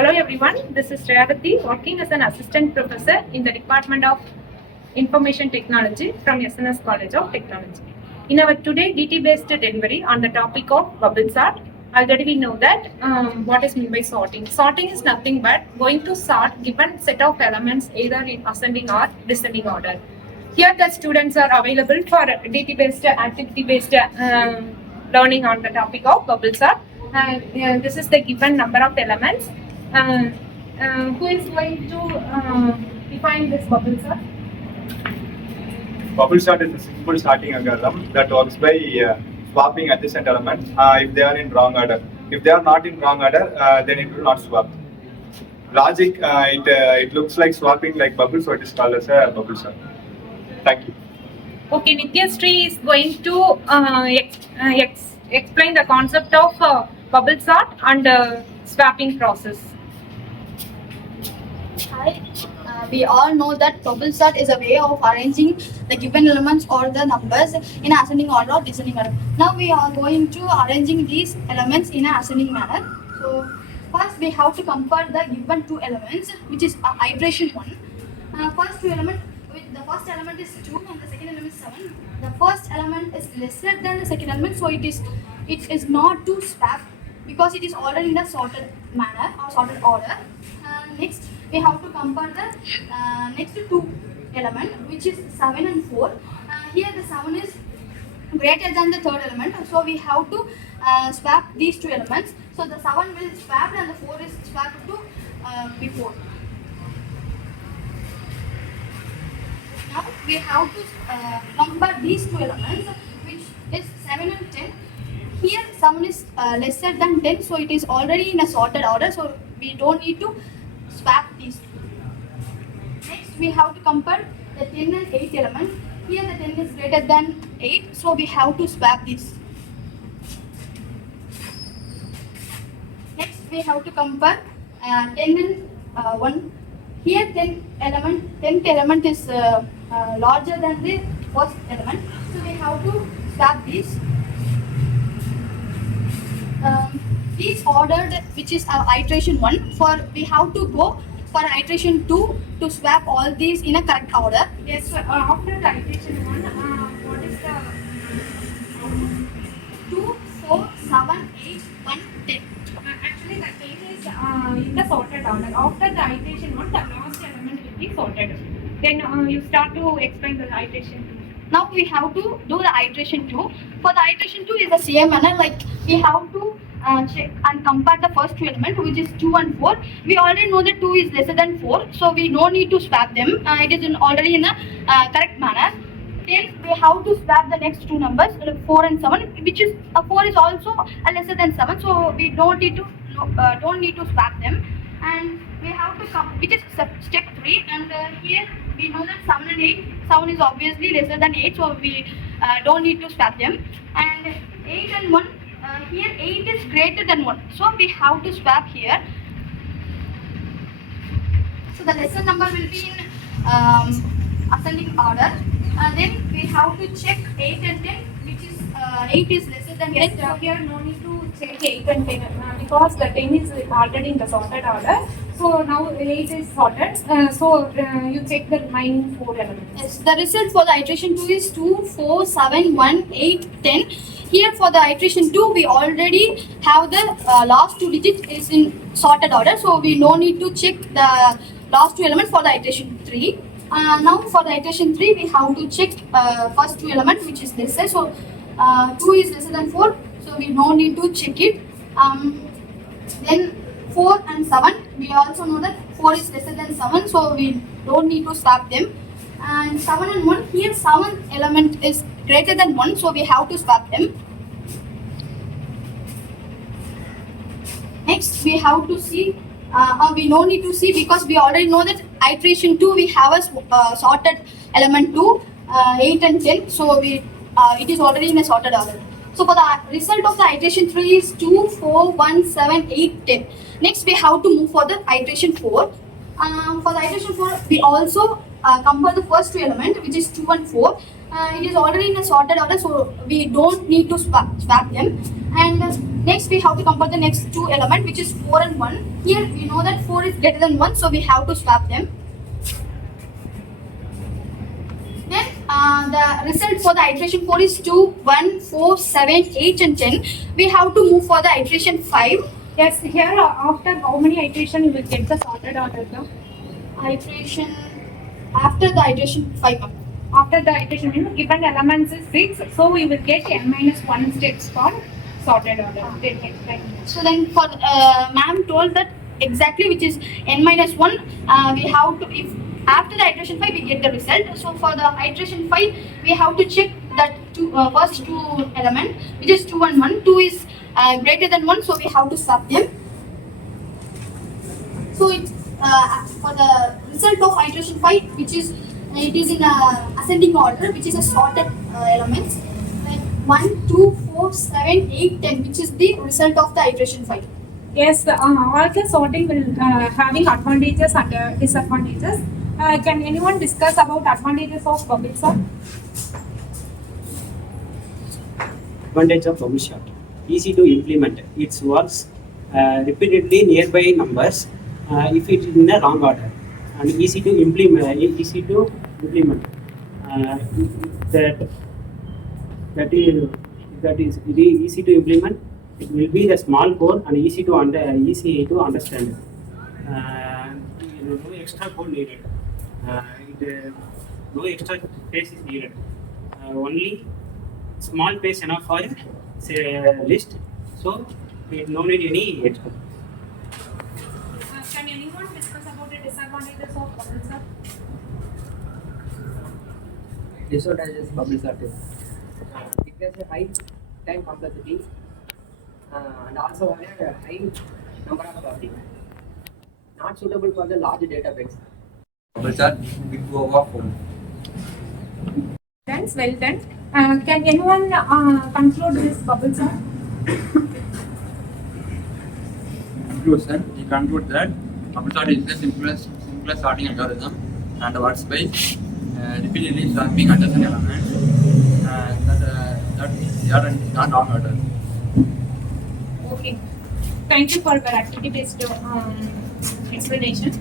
Hello everyone, this is Reyavati working as an assistant professor in the Department of Information Technology from SNS College of Technology. In our today DT-based delivery on the topic of bubble sort, already we know that what is meant by sorting. Sorting is nothing but going to sort given set of elements either in ascending or descending order. Here the students are available for DT-based, activity-based learning on the topic of bubble sort. This is the given number of elements. Who is going to define this bubble sort? Bubble sort is a simple sorting algorithm that works by swapping adjacent elements if they are in wrong order. If they are not in wrong order, then it will not swap. Logic, it looks like swapping like bubbles, so it is called as a bubble sort. Thank you. Okay, Nityashree is going to explain the concept of bubble sort and swapping process. Hi. We all know that bubble sort is a way of arranging the given elements or the numbers in ascending order or descending order. Now we are going to arranging these elements in an ascending manner. So first we have to compare the given two elements, which is iteration 1. First two element, the first element is 2 and the second element is 7. The first element is lesser than the second element, so it is not to swap because it is already in a sorted manner or sorted order. Next we have to compare the next two element, which is 7 and 4. Here the 7 is greater than the third element, so we have to swap these two elements. So the 7 will swap and the 4 is swapped to before. Now we have to compare these two elements, which is 7 and 10. Here 7 is lesser than 10, so it is already in a sorted order, so we don't need to swap these two. Next we have to compare the 10 and 8 element. Here the 10 is greater than 8, so we have to swap this. Next we have to compare 10 and 1. Here 10th element is larger than the first element, so we have to swap these. These ordered, which is our iteration 1. We have to go for iteration 2 to swap all these in a correct order. Yes, so after the iteration 1, what is the 2, 4, 7, 8, 1, 10. Actually the 10 is in the sorted order. After the iteration 1, the last element will be sorted. Then you start to explain the iteration 2. Now we have to do the iteration 2. For the iteration 2 is the same manner, like we have to check and compare the first two elements, which is 2 and 4. We already know that 2 is lesser than 4, so we don't need to swap them. It is already in a correct manner. Then we have to swap the next two numbers, 4 and 7, which is 4 is also lesser than 7, so we don't need to swap them. And we have to which is step 3, and here we know that 7 and 8. 7 is obviously lesser than 8, so we don't need to swap them. And 8 and 1. Here 8 is greater than 1, so we have to swap here. So the lesser number will be in ascending order. Then we have to check 8 and 10, which is 8 is lesser than 10. So here no need to check 8 and 10 because the 10 is already in the sorted order. So now 8 is sorted. You check the remaining 4 elements. Yes, the result for the iteration 2 is 2, 4, 7, 1, 8, 10. Here for the iteration 2, we already have the last two digits is in sorted order, so we no need to check the last two elements for the iteration 3. Now for the iteration 3, we have to check first two elements, which is lesser. So 2 is lesser than 4, so we no need to check it. Then 4 and 7, we also know that 4 is lesser than 7, so we don't need to swap them. And 7 and 1, here 7 element is greater than 1, so we have to swap them. Next we have to see, we no need to see because we already know that iteration 2 we have a sorted element 2, 8 and 10, so it is already in a sorted order. So for the result of the iteration 3 is 2, 4, 1, 7, 8, 10. Next we have to move for the iteration 4. For the iteration 4, we also compare the first two elements, which is 2 and 4. It is already in a sorted order, so we don't need to swap them. And Next, we have to compare the next two elements, which is 4 and 1. Here, we know that 4 is greater than 1, so we have to swap them. Then, the result for the iteration 4 is 2, 1, 4, 7, 8, and 10. We have to move for the iteration 5. Yes, here after how many iterations you will get the sorted order now? Iteration after the iteration 5. After the iteration, given elements is 6, so we will get n minus 1 steps for sorted order. So then for ma'am told that exactly which is n minus 1, we have to, if after the iteration 5 we get the result. So for the iteration 5 we have to check that first two element, which is 2 and 1. 2 is greater than 1, so we have to swap them. So it's for the result of iteration 5, which is it is in ascending order, which is a sorted elements, like 1, 2, 4, 7, 8, 10, which is the result of the iteration 5. Yes, all the sorting will having advantages and disadvantages. Can anyone discuss about advantages of bubble sort? Advantage of bubble sort: easy to implement. It works repeatedly nearby numbers if it is in a wrong order, and easy to implement. That is easy to implement. It will be the small code and easy to understand. No extra code needed. No extra space is needed. Only small space enough for say list. So we no need any extra. Can anyone discuss about the disadvantages of bubble sort? Disadvantages of bubble sort is it has a high time complexity and also have a high number of sorting. Not suitable for the large database. Bubble sort big overflow. Thanks, well done. Can anyone conclude this bubble sort? Conclusion: we conclude that bubble sort is the simplest sorting algorithm and works by repeatedly swapping adjacent elements that they are in non-order. Okay. Thank you for your activity-based explanation.